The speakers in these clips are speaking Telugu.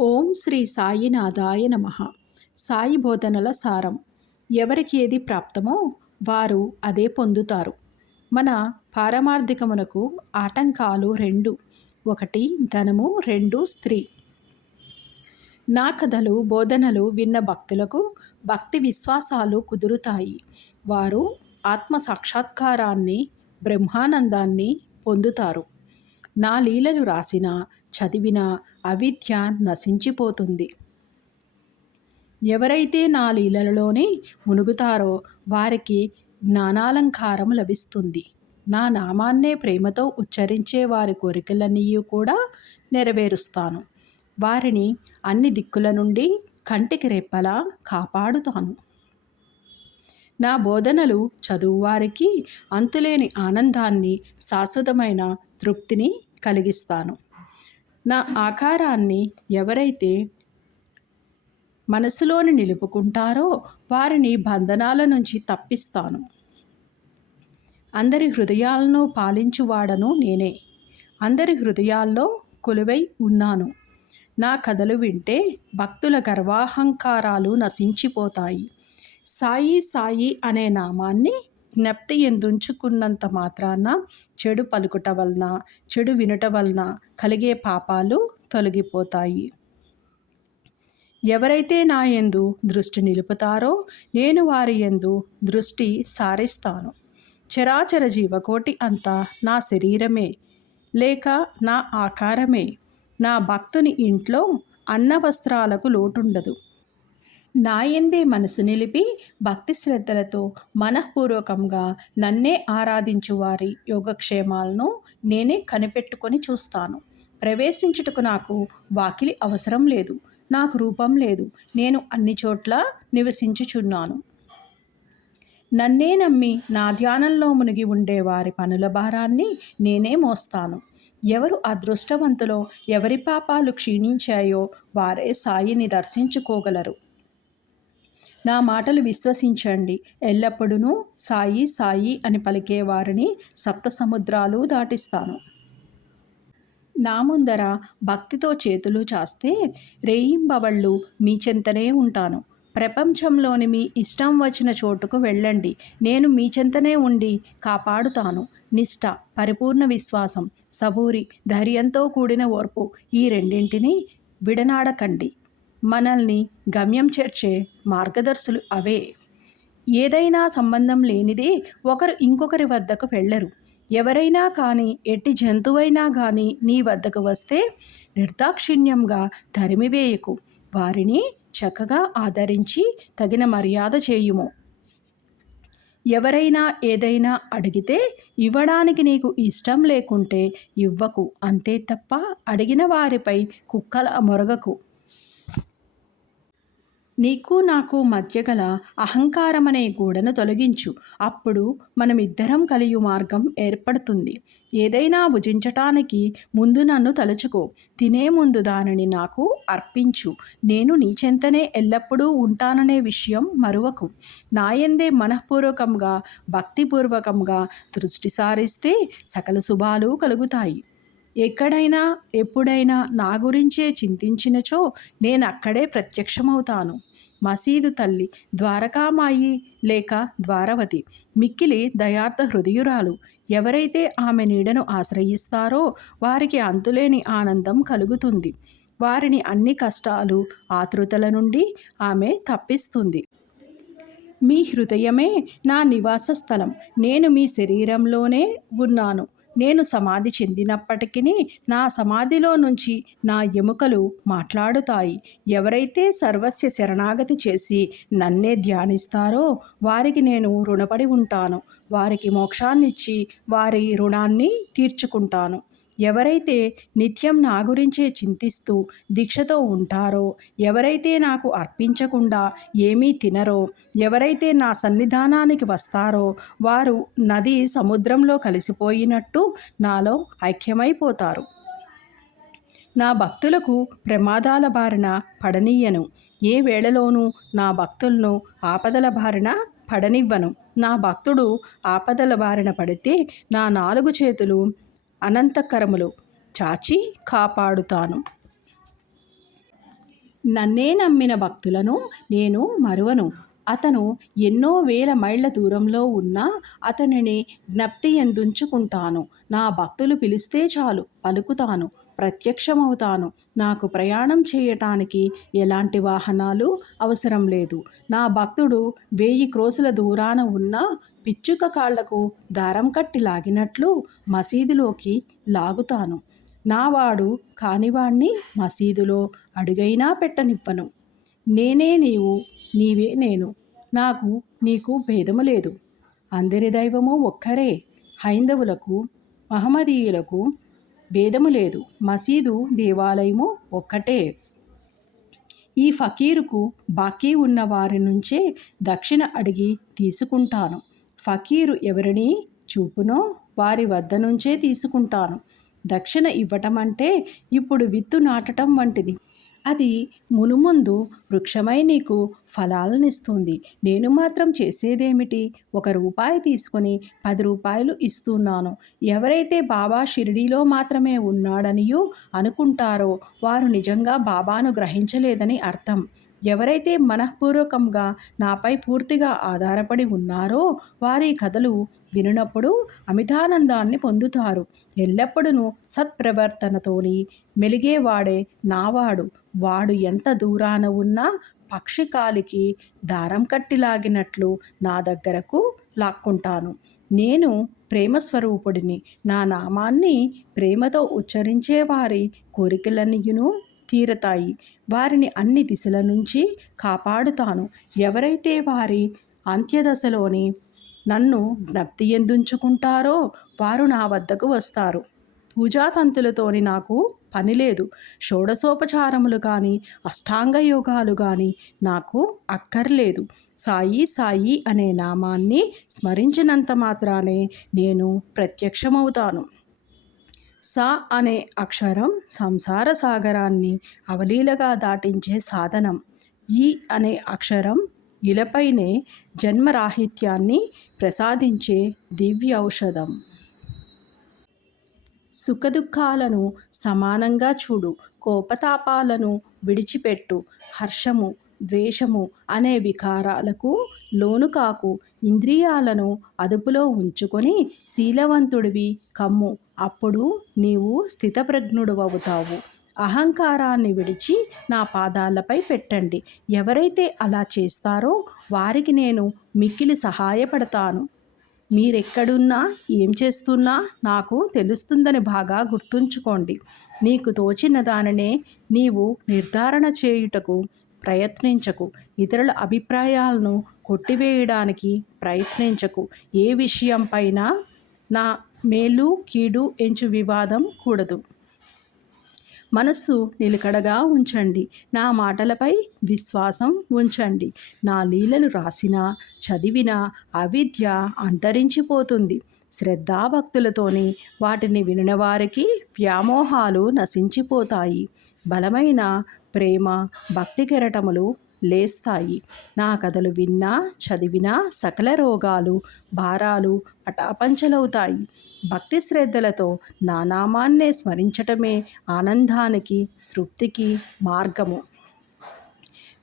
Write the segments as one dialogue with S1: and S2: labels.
S1: ఓం శ్రీ సాయినాథాయ నమ. సాయి బోధనల సారం. ఎవరికి ఏది ప్రాప్తమో వారు అదే పొందుతారు. మన పారమార్థికమునకు ఆటంకాలు రెండు. ఒకటి ధనము. రెండు స్త్రీ. నా కథలు బోధనలు విన్న భక్తులకు భక్తి విశ్వాసాలు కుదురుతాయి. వారు ఆత్మ సాక్షాత్కారాన్ని బ్రహ్మానందాన్ని పొందుతారు. నా లీలలు రాసిన చదివిన అవిద్య నశించిపోతుంది. ఎవరైతే నా లీలలలోనే మునుగుతారో వారికి జ్ఞానాలంకారం లభిస్తుంది. నా నామాన్నే ప్రేమతో ఉచ్చరించే వారి కోరికలన్నీ కూడా నెరవేరుస్తాను. వారిని అన్ని దిక్కుల నుండి కంటికి రెప్పలా కాపాడుతాను. నా బోధనలు చదువువారికి అంతులేని ఆనందాన్ని శాశ్వతమైన తృప్తిని కలిగిస్తాను. నా ఆకారాన్ని ఎవరైతే మనసులోని నిలుపుకుంటారో వారిని బంధనాల నుంచి తప్పిస్తాను. అందరి హృదయాలను పాలించువాడను నేనే. అందరి హృదయాల్లో కొలువై ఉన్నాను. నా కథలు వింటే భక్తుల గర్వాహంకారాలు నశించిపోతాయి. సాయి సాయి అనే నామాన్ని జ్ఞప్తి ఎందుంచుకున్నంత మాత్రాన చెడు పలుకుట వలన చెడు వినుట వలన కలిగే పాపాలు తొలగిపోతాయి. ఎవరైతే నా ఎందు దృష్టి నిలుపుతారో నేను వారి ఎందు దృష్టి సారిస్తాను. చరాచర జీవకోటి అంతా నా శరీరమే లేక నా ఆకారమే. నా భక్తుని ఇంట్లో అన్న వస్త్రాలకు లోటుండదు. నాయందే మనసు నిలిపి భక్తి శ్రద్ధలతో మనఃపూర్వకంగా నన్నే ఆరాధించు వారి యోగక్షేమాలను నేనే కనిపెట్టుకొని చూస్తాను. ప్రవేశించుటకు నాకు వాకిలి అవసరం లేదు. నాకు రూపం లేదు. నేను అన్ని చోట్ల నివసించుచున్నాను. నన్నే నమ్మి నా ధ్యానంలో మునిగి ఉండే వారి పనుల భారాన్ని నేనే మోస్తాను. ఎవరు అదృష్టవంతులో ఎవరి పాపాలు క్షీణించాయో వారే సాయిని దర్శించుకోగలరు. నా మాటలు విశ్వసించండి. ఎల్లప్పుడూ సాయి సాయి అని పలికే వారిని సప్త సముద్రాలు దాటిస్తాను. నా ముందర భక్తితో చేతులు చాస్తే రేయింబవళ్ళు మీ చెంతనే ఉంటాను. ప్రపంచంలోని మీ ఇష్టం వచ్చిన చోటుకు వెళ్ళండి. నేను మీ చెంతనే ఉండి కాపాడుతాను. నిష్ట పరిపూర్ణ విశ్వాసం సబూరి ధైర్యంతో కూడిన ఓర్పు ఈ రెండింటిని విడనాడకండి. మనల్ని గమ్యం చేర్చే మార్గదర్శులు అవే. ఏదైనా సంబంధం లేనిదే ఒకరు ఇంకొకరి వద్దకు వెళ్ళరు. ఎవరైనా కానీ ఎట్టి జంతువైనా కానీ నీ వద్దకు వస్తే నిర్దాక్షిణ్యంగా తరిమివేయకు. వారిని చక్కగా ఆదరించి తగిన మర్యాద చేయుము. ఎవరైనా ఏదైనా అడిగితే ఇవ్వడానికి నీకు ఇష్టం లేకుంటే ఇవ్వకు. అంతే తప్ప అడిగిన వారిపై కుక్కల మొరగకు. నీకు నాకు మధ్య గల అహంకారమనే గూడను తొలగించు. అప్పుడు మనమిద్దరం కలియు మార్గం ఏర్పడుతుంది. ఏదైనా భుజించటానికి ముందు నన్ను తలుచుకో. తినే ముందు దానిని నాకు అర్పించు. నేను నీ చెంతనే ఎల్లప్పుడూ ఉంటాననే విషయం మరువకు. నాయందే మనఃపూర్వకంగా భక్తిపూర్వకంగా దృష్టి సారిస్తే సకల శుభాలు కలుగుతాయి. ఎక్కడైనా ఎప్పుడైనా నా గురించే చింతించినచో నేను అక్కడే ప్రత్యక్షమవుతాను. మసీదు తల్లి ద్వారకామాయి లేక ద్వారవతి మిక్కిలి దయార్థ హృదయురాలు ఎవరైతే ఆమె నీడను ఆశ్రయిస్తారో వారికి అంతులేని ఆనందం కలుగుతుంది. వారిని అన్ని కష్టాలు ఆతృతల నుండి ఆమె తప్పిస్తుంది. మీ హృదయమే నా నివాస స్థలం నేను మీ శరీరంలోనే ఉన్నాను. నేను సమాధి చెందినప్పటికీ నా సమాధిలో నుంచి నా ఎముకలు మాట్లాడుతాయి. ఎవరైతే సర్వస్య శరణాగతి చేసి నన్నే ధ్యానిస్తారో వారికి నేను రుణపడి ఉంటాను. వారికి మోక్షాన్నిచ్చి వారి రుణాన్ని తీర్చుకుంటాను. ఎవరైతే నిత్యం నా గురించే చింతిస్తూ దీక్షతో ఉంటారో ఎవరైతే నాకు అర్పించకుండా ఏమీ తినరో ఎవరైతే నా సన్నిధానానికి వస్తారో వారు నది సముద్రంలో కలిసిపోయినట్టు నాలో ఐక్యమైపోతారు. నా భక్తులకు ప్రమాదాల బారిన పడనీయను. ఏ వేళలోనూ నా భక్తులను ఆపదల బారిన పడనివ్వను. నా భక్తుడు ఆపదల బారిన పడితే నా నాలుగు చేతులు అనంతకరములు. చాచి కాపాడుతాను. నన్నే నమ్మిన భక్తులను నేను మరువను. అతను ఎన్నో వేల మైళ్ళ దూరంలో ఉన్నా అతనిని జ్ఞప్తి ఎందుంచుకుంటాను నా భక్తులు పిలిస్తే చాలు పలుకుతాను. ప్రత్యక్షమవుతాను. నాకు ప్రయాణం చేయటానికి ఎలాంటి వాహనాలు అవసరం లేదు. నా భక్తుడు వెయ్యి క్రోసుల దూరాన ఉన్న పిచ్చుక కాళ్ళకు దారం కట్టి లాగినట్లు మసీదులోకి లాగుతాను. నావాడు కానివాణ్ణి మసీదులో అడుగైనా పెట్టనివ్వను. నేనే నీవు నీవే నేను. నాకు నీకు భేదము లేదు. అందరి దైవము ఒక్కరే. హైందవులకు మహమ్మదీయులకు భేదము లేదు. మసీదు దేవాలయము ఒక్కటే. ఈ ఫకీరుకు బాకీ ఉన్న వారి నుంచే దక్షిణ అడిగి తీసుకుంటాను. ఫకీరు ఎవరిని చూపునో వారి వద్ద నుంచే తీసుకుంటాను. దక్షిణ ఇవ్వటం అంటే ఇప్పుడు విత్తు నాటటం వంటిది. అది మునుముందు వృక్షమై నీకు ఫలాలనిస్తుంది. నేను మాత్రం చేసేదేమిటి? ఒక రూపాయి తీసుకొని పది రూపాయలు ఇస్తున్నాను. ఎవరైతే బాబా షిరిడీలో మాత్రమే ఉన్నాడనియో అనుకుంటారో వారు నిజంగా బాబాను గ్రహించలేదని అర్థం. ఎవరైతే మనఃపూర్వకంగా నాపై పూర్తిగా ఆధారపడి ఉన్నారో వారి కథలు వినునప్పుడు అమితానందాన్ని పొందుతారు. ఎల్లప్పుడూ సత్ప్రవర్తనతోని మెలిగేవాడే నావాడు. వాడు ఎంత దూరాన ఉన్నా పక్షి కాలికి దారం కట్టిలాగినట్లు నా దగ్గరకు లాక్కుంటాను. నేను ప్రేమ స్వరూపుడిని నా నామాన్ని ప్రేమతో ఉచ్చరించే వారి కోరికలన్నీయును తీరతాయి. వారిని అన్ని దిశల నుంచి కాపాడుతాను. ఎవరైతే వారి అంత్యదశలోని నన్ను జ్ఞప్తి ఎందుంచుకుంటారో వారు నా వద్దకు వస్తారు. పూజాతంతులతోని నాకు పని లేదు. షోడసోపచారములు కానీ అష్టాంగ యోగాలు కానీ నాకు అక్కర్లేదు. సాయి సాయి అనే నామాన్ని స్మరించినంత మాత్రానే నేను ప్రత్యక్షమవుతాను. సా అనే అక్షరం సంసార సాగరాన్ని అవలీలగా దాటించే సాధనం. ఈ అనే అక్షరం ఇలపైనే జన్మరాహిత్యాన్ని ప్రసాదించే దివ్య ఔషధం సుఖదుఖాలను సమానంగా చూడు కోపతాపాలను విడిచిపెట్టు హర్షము ద్వేషము అనే వికారాలకు లోను కాకు ఇంద్రియాలను అదుపులో ఉంచుకొని శీలవంతుడివి కమ్ము. అప్పుడు నీవు స్థితప్రజ్ఞుడు అవుతావు అహంకారాన్ని విడిచి నా పాదాలపై పెట్టండి. ఎవరైతే అలా చేస్తారో వారికి నేను మిక్కిలి సహాయపడతాను. మీరెక్కడున్నా ఏం చేస్తున్నా నాకు తెలుస్తుందని బాగా గుర్తుంచుకోండి. నీకు తోచిన దానినే నీవు నిర్ధారణ చేయుటకు ప్రయత్నించకు. ఇతరుల అభిప్రాయాలను కొట్టివేయడానికి ప్రయత్నించకు. ఏ విషయంపైన నా మేలు కీడు ఎంచు వివాదం కూడదు. మనస్సు నిలకడగా ఉంచండి. నా మాటలపై విశ్వాసం ఉంచండి. నా లీలలు రాసినా చదివినా అవిద్య అంతరించిపోతుంది. శ్రద్ధాభక్తులతోని వాటిని వినవారికి వ్యామోహాలు నశించిపోతాయి. బలమైన ప్రేమ భక్తి కెరటములు లేస్తాయి. నా కథలు విన్నా చదివినా సకల రోగాలు భారాలు పటాపంచలవుతాయి. భక్తి శ్రద్ధలతో నా నామాన్నే స్మరించటమే ఆనందానికి తృప్తికి మార్గము.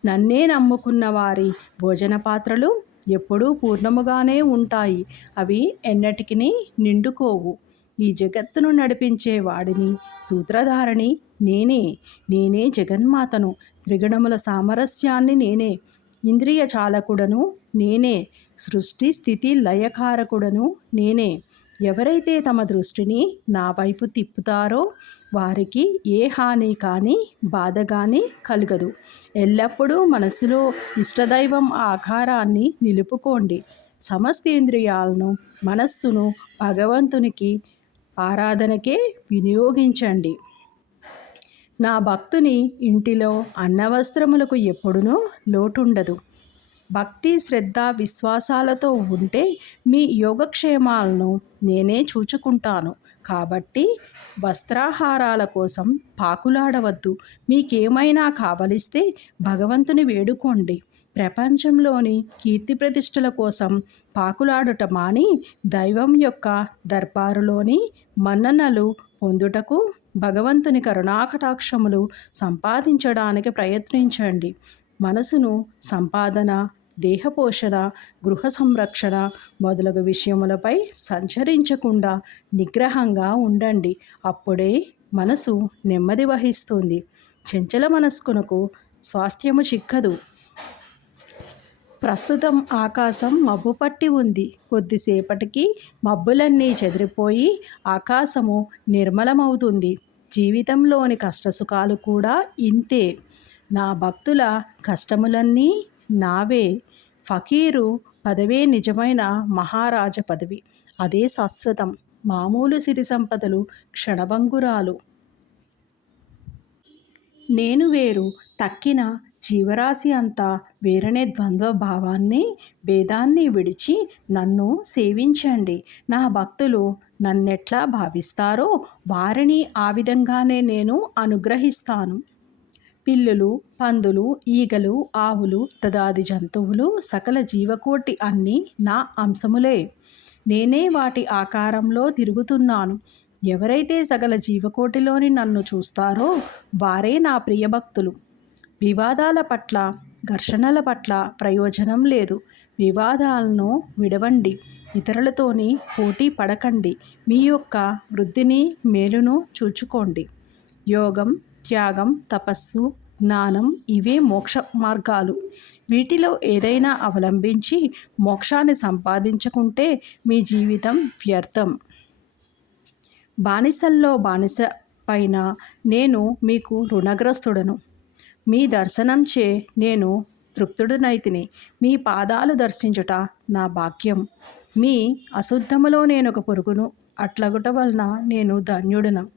S1: నన్నే నమ్ముకున్న వారి భోజన పాత్రలు ఎప్పుడూ పూర్ణముగానే ఉంటాయి. అవి ఎన్నటికి నిండుకోవు. ఈ జగత్తును నడిపించే వాడిని సూత్రధారణి నేనే. నేనే జగన్మాతను. త్రిగుణముల సామరస్యాన్ని నేనే. ఇంద్రియ చాలకుడను నేనే. సృష్టి స్థితి లయకారకుడను నేనే. ఎవరైతే తమ దృష్టిని నా వైపు తిప్పుతారో వారికి ఏ హాని కానీ బాధ కానీ కలగదు. ఎల్లప్పుడూ మనసులో ఇష్టదైవం ఆకారాన్ని నిలుపుకోండి. సమస్తేంద్రియాలను మనస్సును భగవంతునికి ఆరాధనకే వినియోగించండి. నా భక్తుని ఇంటిలో అన్నవస్త్రములకు ఎప్పుడునూ లోటుండదు. భక్తి శ్రద్ధ విశ్వాసాలతో ఉంటే మీ యోగక్షేమాలను నేనే చూచుకుంటాను. కాబట్టి వస్త్రాహారాల కోసం పాకులాడవద్దు. మీకేమైనా కావలిస్తే భగవంతుని వేడుకోండి. ప్రపంచంలోని కీర్తి ప్రతిష్టల కోసం పాకులాడుట మాని దైవం యొక్క దర్బారులోని మన్ననలు పొందుటకు భగవంతుని కరుణాకటాక్షములు సంపాదించడానికి ప్రయత్నించండి. మనసును సంపాదన దేహపోషణ గృహ సంరక్షణ మొదలగు విషయములపై సంచరించకుండా నిగ్రహంగా ఉండండి. అప్పుడే మనసు నెమ్మది వహిస్తుంది. చెంచల మనస్కునకు స్వాస్థ్యము చిక్కదు. ప్రస్తుతం ఆకాశం మబ్బు పట్టి ఉంది. కొద్దిసేపటికి మబ్బులన్నీ చెదిరిపోయి ఆకాశము నిర్మలమవుతుంది. జీవితంలోని కష్టసుఖాలు కూడా ఇంతే. నా భక్తుల కష్టములన్నీ నావే ఫకీరు పదవే నిజమైన మహారాజ పదవి. అదే శాశ్వతం. మామూలు సిరి సంపదలు క్షణభంగురాలు. నేను వేరు. తక్కిన జీవరాశి అంతా వేరనే ద్వంద్వ భావాన్ని భేదాన్ని విడిచి నన్ను సేవించండి. నా భక్తులు నన్నెట్లా భావిస్తారో వారిని ఆ విధంగానే నేను అనుగ్రహిస్తాను. పిల్లులు పందులు ఈగలు ఆవులు తదాది జంతువులు సకల జీవకోటి అన్నీ నా అంశములే. నేనే వాటి ఆకారంలో తిరుగుతున్నాను. ఎవరైతే సకల జీవకోటిలోని నన్ను చూస్తారో వారే నా ప్రియభక్తులు. వివాదాల పట్ల ఘర్షణల పట్ల ప్రయోజనం లేదు. వివాదాలను విడవండి. ఇతరులతోని పోటీ పడకండి. మీ యొక్క వృద్ధిని మేలును చూచుకోండి. యోగం త్యాగం తపస్సు జ్ఞానం ఇవే మోక్ష మార్గాలు. వీటిలో ఏదైనా అవలంబించి మోక్షాన్ని సంపాదించుకుంటే మీ జీవితం వ్యర్థం. బానిసల్లో బానిస పైన నేను మీకు రుణగ్రస్తుడను. మీ దర్శనంచే నేను తృప్తుడునైతిని. మీ పాదాలు దర్శించుట నా భాగ్యం. మీ అశుద్ధములో నేను ఒక పొరుగును. అట్లగుట వలన నేను ధన్యుడను.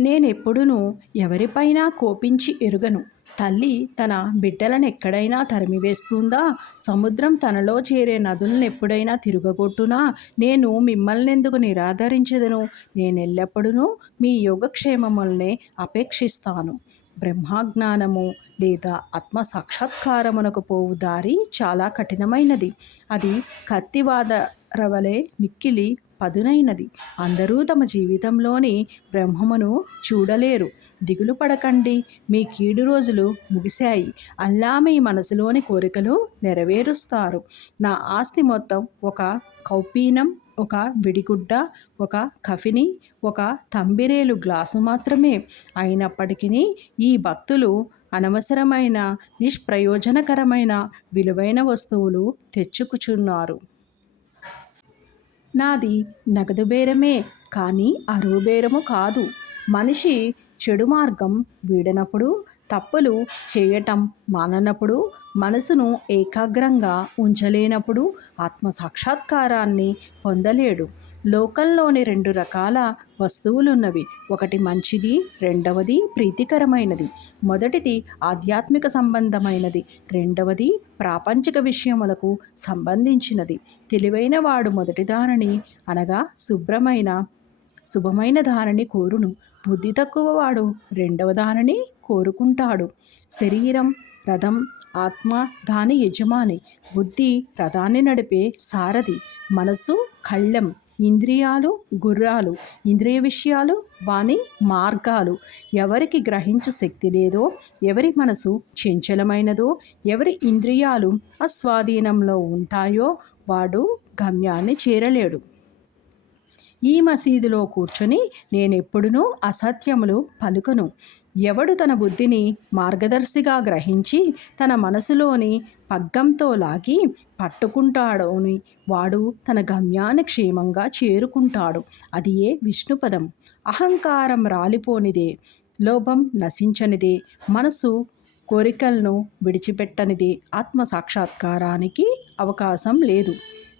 S1: నేనెప్పుడునూ ఎవరిపైనా కోపించి ఎరుగను. తల్లి తన బిడ్డలను ఎక్కడైనా తరిమివేస్తుందా? సముద్రం తనలో చేరే నదులను ఎప్పుడైనా తిరగగొట్టునా? నేను మిమ్మల్ని ఎందుకు నిరాదరించదను? నేనెల్లప్పుడూ మీ యోగక్షేమములనే అపేక్షిస్తాను. బ్రహ్మజ్ఞానము లేదా ఆత్మ సాక్షాత్కారమునకు పోవు దారి చాలా కఠినమైనది. అది కత్తివాద రవలే మిక్కిలి పదునైనది. అందరూ తమ జీవితంలోని బ్రహ్మమును చూడలేరు. దిగులు పడకండి. మీ కీడు రోజులు ముగిశాయి. అల్లా మీ మనసులోని కోరికలు నెరవేరుస్తారు. నా ఆస్తి మొత్తం ఒక కౌపీనం ఒక విడిగుడ్డ ఒక కఫిని ఒక తంబిరేలు గ్లాసు మాత్రమే. అయినప్పటికీ ఈ భక్తులు అనవసరమైన నిష్ప్రయోజనకరమైన విలువైన వస్తువులు తెచ్చుకుచున్నారు. నాది నగదు బేరమే కానీ అరువు బేరము కాదు. మనిషి చెడు మార్గం వీడనప్పుడు తప్పులు చేయటం మాననప్పుడు మనసును ఏకాగ్రంగా ఉంచలేనప్పుడు ఆత్మ సాక్షాత్కారాన్ని పొందలేడు. లోకంలోని రెండు రకాల వస్తువులున్నవి. ఒకటి మంచిది రెండవది ప్రీతికరమైనది. మొదటిది ఆధ్యాత్మిక సంబంధమైనది రెండవది ప్రాపంచిక విషయములకు సంబంధించినది. తెలివైన వాడు మొదటి దానిని అనగా శుభ్రమైన శుభమైన దానిని కోరును. బుద్ధి తక్కువ వాడు రెండవ దానిని కోరుకుంటాడు. శరీరం రథం ఆత్మ దాని యజమాని. బుద్ధి రథాన్ని నడిపే సారథి. మనసు కళ్ళెం. ఇంద్రియాలు గుర్రాలు ఇంద్రియ విషయాలు వాని మార్గాలు. ఎవరికి గ్రహించు శక్తి లేదో ఎవరి మనసు చంచలమైనదో ఎవరి ఇంద్రియాలు అస్వాధీనంలో ఉంటాయో వాడు గమ్యాన్ని చేరలేడు. ఈ మసీదులో కూర్చొని నేనెప్పుడునూ అసత్యములు పలుకను. ఎవడు తన బుద్ధిని మార్గదర్శిగా గ్రహించి తన మనసులోని పగ్గంతో లాగి పట్టుకుంటాడోని వాడు తన గమ్యాన్ని క్షేమంగా చేరుకుంటాడు. అది ఏ విష్ణుపదం. అహంకారం రాలిపోనిదే. లోభం నశించనిదే. మనసు కోరికలను విడిచిపెట్టనిదే. ఆత్మ సాక్షాత్కారానికి అవకాశం లేదు.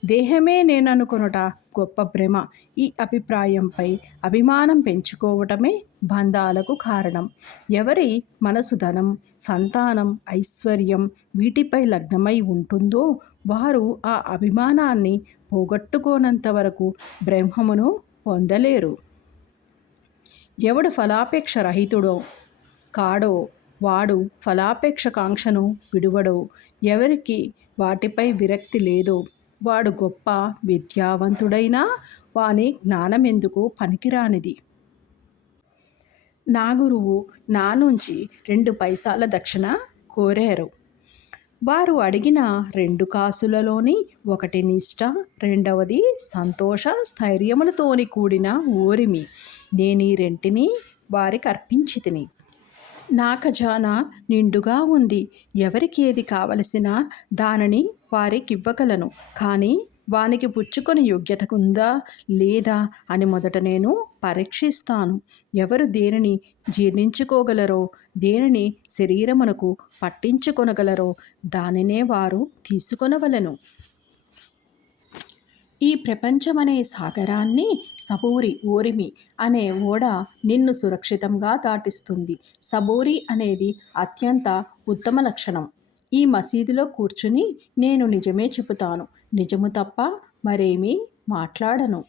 S1: దేహమే నేననుకొనుట గొప్ప భ్రమ ఈ అభిప్రాయంపై అభిమానం పెంచుకోవటమే బంధాలకు కారణం. ఎవరి మనసు ధనం సంతానం ఐశ్వర్యం వీటిపై లగ్నమై ఉంటుందో వారు ఆ అభిమానాన్ని పోగొట్టుకోనంత వరకు బ్రహ్మమును పొందలేరు. ఎవడు ఫలాపేక్ష రహితుడో కాడో వాడు ఫలాపేక్ష కాంక్షను విడువడో ఎవరికి వాటిపై విరక్తి లేదో వాడు గొప్ప విద్యావంతుడైనా వాని జ్ఞానం ఎందుకు పనికిరానిది. నా గురువు నా నుంచి రెండు పైసాల దక్షిణ కోరారు. వారు అడిగిన రెండు కాసులలోని ఒకటి నిష్ట రెండవది సంతోష స్థైర్యములతోని కూడిన ఓరిమి. నేను ఈ రెంటిని వారికి అర్పించి తిని నా ఖజానా నిండుగా ఉంది. ఎవరికి ఏది కావలసినా దానిని వారికి ఇవ్వగలను కానీ వానికి పుచ్చుకొని యోగ్యత ఉందా? లేదా? అని మొదట నేను పరీక్షిస్తాను. ఎవరు దేనిని జీర్ణించుకోగలరో దేనిని శరీరమునకు పట్టించుకొనగలరో దానినే వారు తీసుకొనవలను. ఈ ప్రపంచమనే సాగరాన్ని సబూరి ఓరిమి అనే ఓడ నిన్ను సురక్షితంగా దాటిస్తుంది. సబూరి అనేది అత్యంత ఉత్తమ లక్షణం. ఈ మసీదులో కూర్చుని నేను నిజమే చెబుతాను. నిజము తప్ప మరేమీ మాట్లాడను.